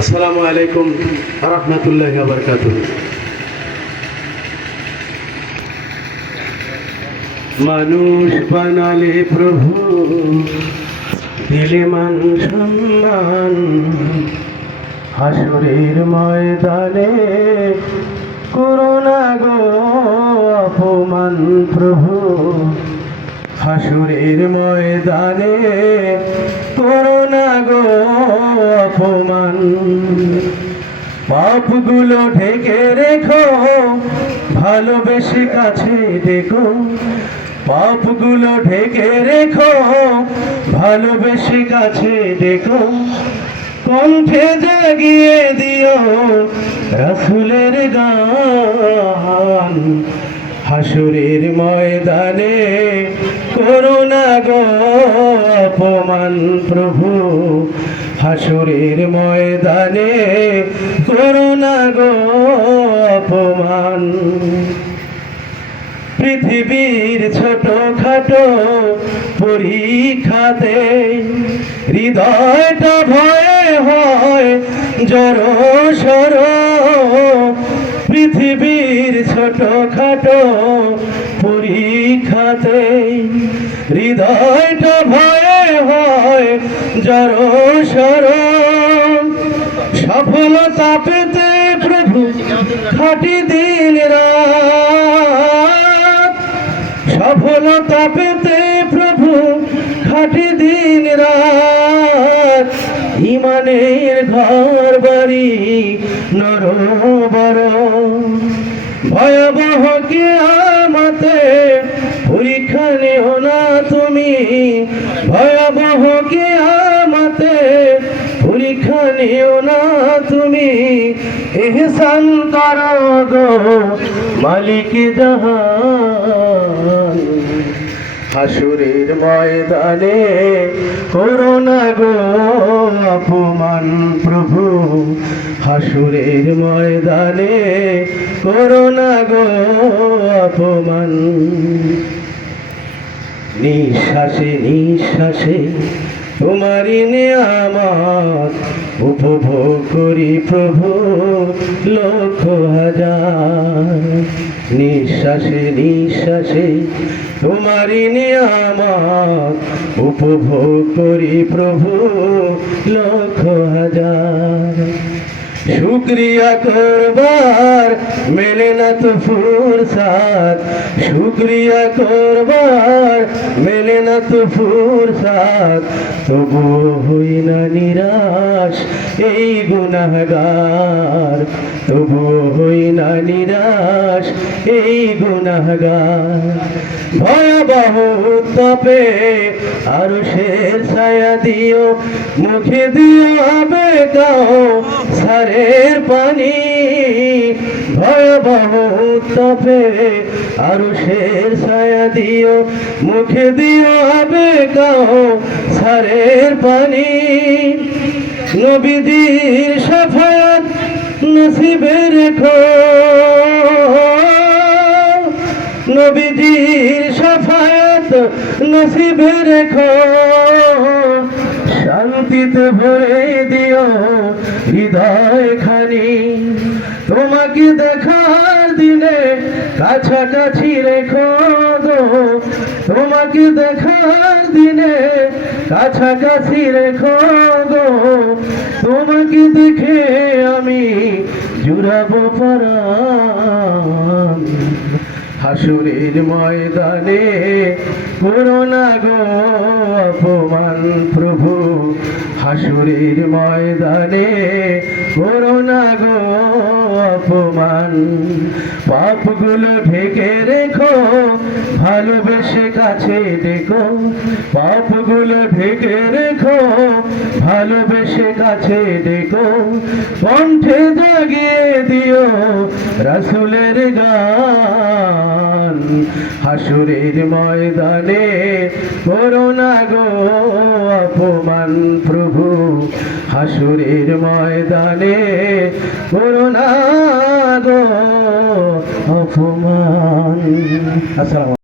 আসসালামু আলাইকুম ওয়া রাহমাতুল্লাহি ওয়া বারাকাতুহু। মানুষ বানালে প্রভু, দিলে মান সম্মান, হাসরের ময়দানে করোনা গো অপমান প্রভু, হাসরের ময়দানে করোনা গো অপমান। পাপগুলো ঢেকে রেখো, ভালোবেসে কাছে ডেকো, পাপগুলো ঢেকে রেখো, ভালোবেসে কাছে ডেকো, কণ্ঠে জাগিয়ে দিও রাসূলের গান, হাসরের ময়দানে করোনা গো অপমান প্রভু, হাসরের ময়দানে করোনা গো অপমান। পৃথিবীর ছোট খাটো পরীক্ষাতে হৃদয়টা ভয়ে হয় জড়সড়, পৃথিবীর ছোট খাটো পরীক্ষাতে হৃদয়টা ভয়ে হয় জড়সড়। সফলতা পেতে প্রভু খাটি দিন রাত, সফলতা পেতে প্রভু খাটি দিন রাত, ইমানের ঘর বাড়ি নরবর, ভয়াবহ কিয়ামতে পরীক্ষা নিও না তুমি, ভয়াবহ কিয়ামতে পরীক্ষা নিও না তুমি, ইহসান করো গো মালিক জাহান, হাসরের ময়দানে করোনা গো অপমান প্রভু, হাসরের ময়দানে করোনা গো অপমান। নিঃশ্বাসে নিঃশ্বাসে তোমারি নিয়ামত উপভোগ করি প্রভু লক্ষ হাজার, নিঃশ্বাসে নিঃশ্বাসে তোমারি নিয়ামত উপভোগ করি প্রভু লক্ষ হাজার। শুকরিয়া করবার মেলে না তো ফুরসাত, শুকরিয়া করবার মেলে না তো ফুরসাত, তবু হই না নিরাশ এই গুনাহগার, তবু হই না নিরাশ এই গুনাহগার। ভয়াবহ তপে আরশের ছায়া দিও, মুখে দিও হবে গাও সারের পানি, ভয়াবহ তপে আরশের ছায়া দিও, মুখে দিও হবে গাও সারের পানি। নবীজির শাফায়াত নসিবে রেখো, নবীজির শাফায়াত নসিবে রেখো, শান্তিতে ভরে দিও হৃদয় খানি, তোমাকে দেখার দিনে কাছাকাছি রেখো গো, তোমাকে দেখার দিনে কাছাকাছি রেখো গো, তোমাকে দেখে আমি জুড়াবো পরাণ, হাসরের ময়দানে করোনা গো অপমান প্রভু, হাসরের ময়দানে করোনা গো অপমান। পাপগুলো ঢেকে রেখো, ভালোবেসে কাছে ডেকো, পাপগুলো ঢেকে রেখো, ভালোবেসে কাছে ডেকো, কণ্ঠে জাগিয়ে দিও রাসূলের গান, হাসরের ময়দানে করোনা গো অপমান প্রভু, হাসরের ময়দানে করোনা গো অপমান। আসসালামু